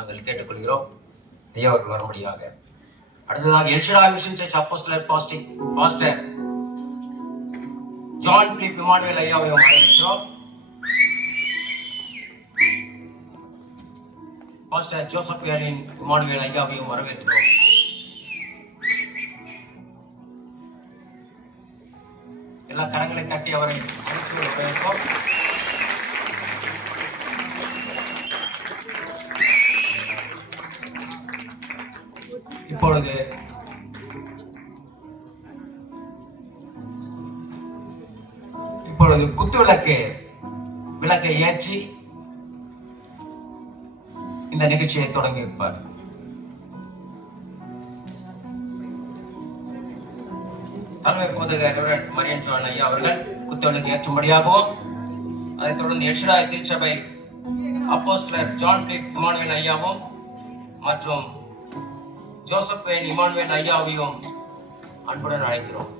நாங்கள் கேட்டுக்கொள்கிறோம். ஐயா அவர்கள் வரும்படியாக. அடுத்ததாக எல்ஷடாய் மிஷன் சர்ச் அப்போஸ்தலர் பாஸ்டர் ஜான் பிலிப் இமானுவேல் ஐயாவை வரவேற்கிறோம். பாஸ்டர் ஜோசப் இமானுவேல் ஐயாவையும் வரவேற்கிறோம். எல்லா கரங்களை தட்டி அவரை வரவேற்போம். இப்பொழுது குத்து விளக்கை ஏற்றி இந்த நிகழ்ச்சியை தொடங்கி இருப்பார். தலைமை போதகர் மரியன் ஜோன் ஐயா அவர்கள் குத்துவிளக்கு ஏற்றும்படியாகவும், அதைத் தொடர்ந்து எல்ஷடாய் திருச்சபை அப்போஸ்தலர் ஜான் பிலிப் இமானுவேல் ஐயாவும் மற்றும் ஜோசப் இமானுவேல் ஐயாவையும் அன்புடன் அழைக்கிறோம்.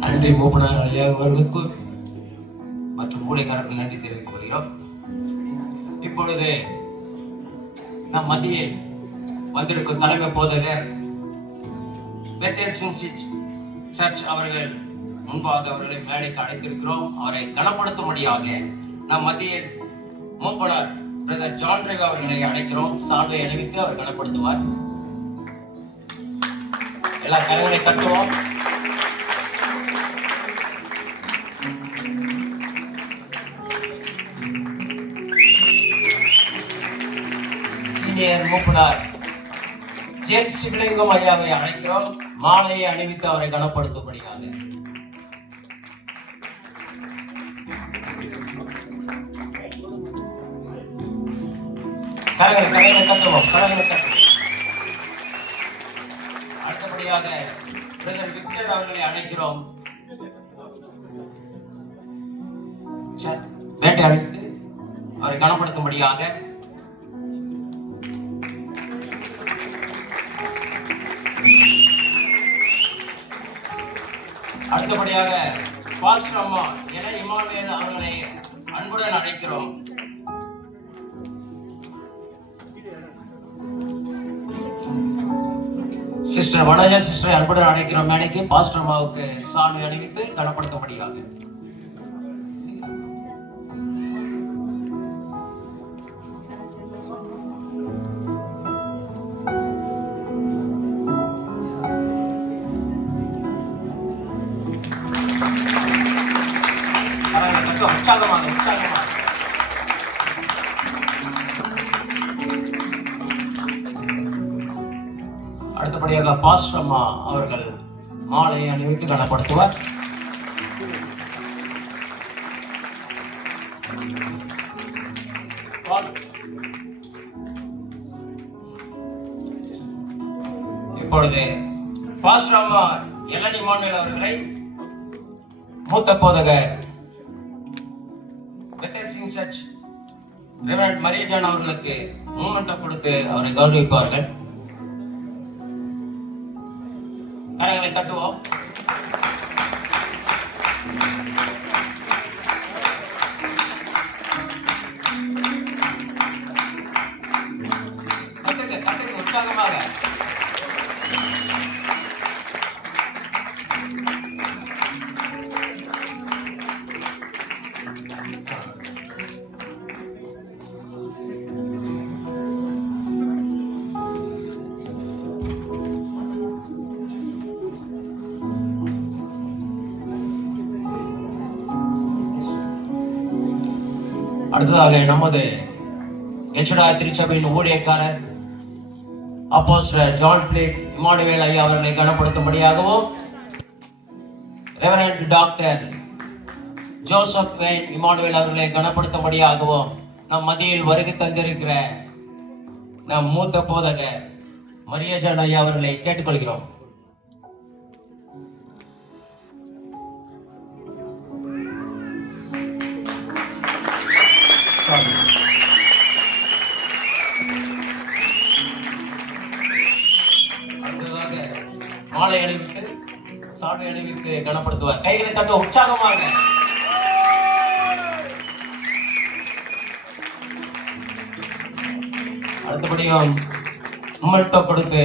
நன்றி மூப்பனார் ஐயா அவர்களுக்கு மற்றும் ஊழியக்காரர்கள் நன்றி தெரிவித்துக் கொள்கிறோம். இப்பொழுது நம் மத்தியில் வந்திருக்கும் தலைமை போதகர் பெத்தேல் சர்ச் அவர்கள் முன்பாக அவர்களை மேடைக்கு அழைத்திருக்கிறோம். அவரை கனப்படுத்தும்படியாக நம் மத்தியில் மூப்பனார் பிரதர் ஜான் ரவி அவர்களை அழைக்கிறோம். சால்வை அணிவித்து அவர் கனப்படுத்துவார். எல்லா கரங்களை தட்டுவோம். மூப்பனார் ஜேம்ஸ் சிவலிங்கம் ஐயாவை அழைக்கிறோம். மாலையை அணிவித்து அவரை கனப்படுத்தும்படியாக. அடுத்தபடியாக பிரதர் விக்டர் அவர்களை அழைக்கிறோம். வேட்டை அழைத்து அவரை கனப்படுத்தும்படியாக. அடுத்தபடியாக பாஸ்டர் அம்மா என இமானுவேல் அவர்களை அன்புடன் அழைக்கிறோம். சிஸ்டர் வனஜா சிஸ்டரை அன்புடன் அழைக்கிறோம் மேடைக்கு. பாஸ்டர் அம்மாவுக்கு சால்வை அணிவித்து கனப்படுத்தும்படியாக. அடுத்தபடியாக பாஸ்டர் அம்மா அவர்கள் மாலையை அணிவித்து கனப்படுத்துவார். இப்பொழுது பாஸ்டர் அம்மா எலன் இமானுவேல் அவர்களை மூத்த போதகர் பெத்தேல் சிங் சர்ச் ரெவரண்ட் மரியஜான் அவர்களுக்கு மூமெண்டம் கொடுத்து அவரை கௌரவிப்பார்கள். கரங்களை தட்டுவோம். தட்டுக்கு உற்சாகமாக. அடுத்ததாக நமது எல்ஷடா திருச்சபையின் ஊழியக்காரர் அப்போஸ்தலர் ஜான் பிளேக் இமானுவேல் ஐயா அவர்களை கனப்படுத்தும்படியாகவும் reverend doctor Joseph Wayne Emmanuel அவர்களை கனப்படுத்தும்படியாகவும் நம் மத்தியில் வருகை தந்திருக்கிற நம் மூத்த போதகர் மரியஜான் ஐயா அவர்களை கேட்டுக்கொள்கிறோம். மாலை அணிவித்து சாலை அணிவித்து கனப்படுத்துவார். கைகளை தட்ட உற்சாகமாக. அடுத்தபடியும் கொடுத்து